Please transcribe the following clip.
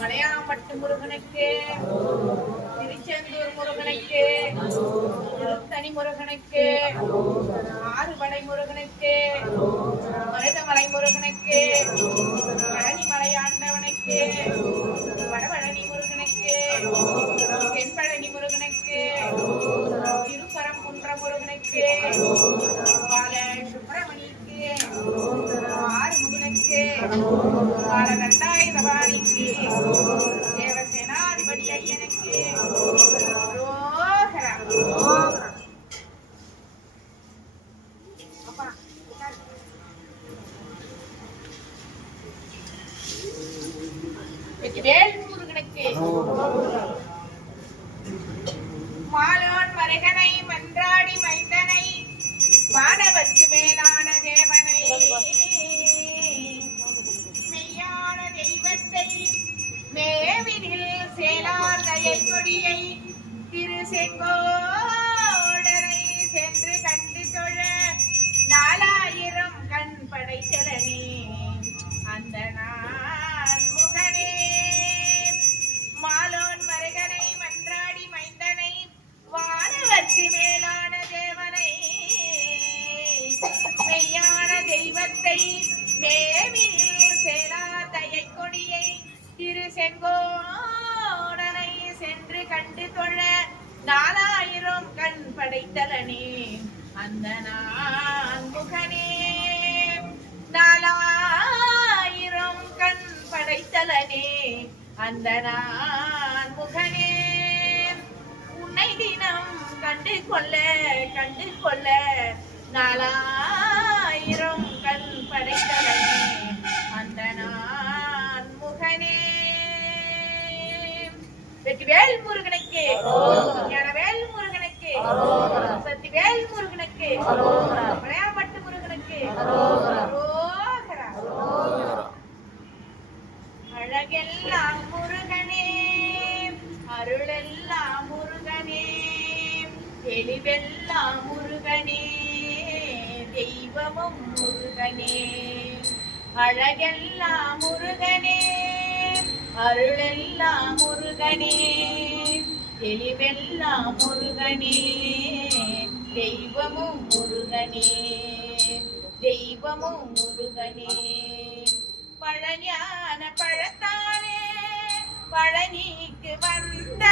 மலையாம்பட்டு முருகனுக்கு, திருச்செந்தூர் முருகனுக்கு, திருத்தணி முருகனுக்கு, ஆறுபடை முருகனுக்கு, மருதமலை முருகனுக்கு, பழனிமலை ஆண்டவனுக்கு, வடபழனி முருகனுக்கு, தென்பழனி முருகனுக்கு, திருப்பரங்குன்ற முருகனுக்கு, பால சுப்பிரமணிக்கு, ஆறுமுகனுக்கு, பாலகட்டாய தபானிக்கு, தேவசேனாதிபதி ஐயனுக்கு ரோஹரா. வேல் முருகனுக்கு, மாலோன் மருகனை மன்றாடி மைந்தனை வானவர்க்கு மேலான தேவனை மெய்யான தெய்வத்தை மேவினில் சேலார் தயை கொடியை திரு செங்கோடரை சென்று கண்டு தொழ 4000 கண் படைத்தலனே அந்த முகனே மாலோன் மருகனை மன்றாடி மைந்தனை வானவர்க்கு மேலான தேவனை மெய்யான தெய்வத்தை மேவினில் சேலார் தயை கொடியை திரு செங்கோடனை சென்று கண்டு தொழ 4000 கண் படைத்தலனே அந்த முகனே 4000 கண் படைத்தலனே அந்த முகனே உன்னை தினம் கண்டு கொள்ள 4000 கண் படைத்தலனே அந்த முகனே. வெற்றிவேல் முருகனுக்கு, ஞானவேல் முருகனுக்கு, சத்திவேல் முருகனுக்கு, மலையாம்பட்டு முருகனுக்கு ரோஹரா. அழகெல்லாம் முருகனே, அருளெல்லாம் முருகனே, தெளிவெல்லாம் முருகனே, தெய்வமும் முருகனே. அழகெல்லாம் முருகனே, அருளெல்லாம் முருகனே, தெளிவெல்லாம் முருகனே, தெய்வமும் முருகனே, தெய்வமும் முருகனே. பழஞான பழத்தானே பழனிக்கு வந்த